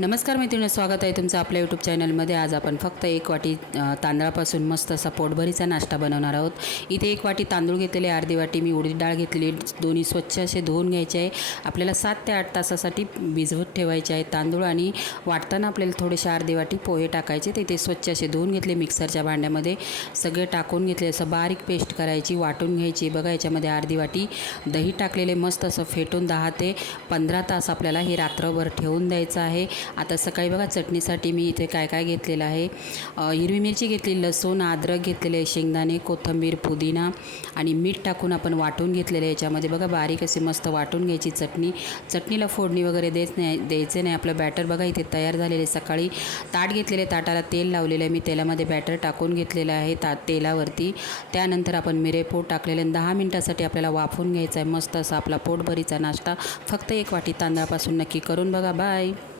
नमस्कार मैत्रिणी स्वागत आहे तुमचं आपल्या यूट्यूब चॅनलमध्ये आज आपण फक्त एक वाटी तांदळापासून मस्त असा पोटभरीचा नाश्ता बनवणार आहोत. इथे एक वाटी तांदूळ घेतलेले अर्धी वाटी मी उडीद डाळ घेतलेली दोन्ही स्वच्छ असे धुवून घ्यायचे आहे. आपल्याला सात ते आठ तासासाठी भिजवत ठेवायचे आहे तांदूळ आणि वाटताना आपल्याला थोडेसे अर्धी वाटी पोहे टाकायचे. ते ते स्वच्छ असे धुवून घेतले मिक्सरच्या भांड्यामध्ये सगळे टाकून घेतले. असं बारीक पेस्ट करायची वाटून घ्यायची. बघा याच्यामध्ये अर्धी वाटी दही टाकलेले मस्त असं फेटून दहा ते पंधरा तास आपल्याला हे रात्रभर ठेवून द्यायचं आहे. आता सकाळी बघा चटणीसाठी मी इथे काय काय घेतलेलं आहे. हिरवी मिरची घेतली लसूण अद्रक घेतलेले शेंगदाणे कोथिंबीर पुदिना आणि मीठ टाकून आपण वाटून घेतलेलं आहे. याच्यामध्ये बघा बारीक अशी मस्त वाटून घ्यायची चटणी. चटणीला फोडणी वगैरे देत नाही द्यायचे नाही. आपलं बॅटर बघा इथे तयार झालेले सकाळी ताट घेतलेले ताटाला तेल लावलेलं आहे. मी तेलामध्ये बॅटर टाकून घेतलेलं आहे ता तेलावरती. त्यानंतर आपण मिरेपोट टाकलेले आणि दहा मिनटासाठी आपल्याला वाफवून घ्यायचं आहे. मस्त असा आपला पोटभरीचा नाश्ता फक्त एक वाटी तांदळापासून नक्की करून बघा. बाय!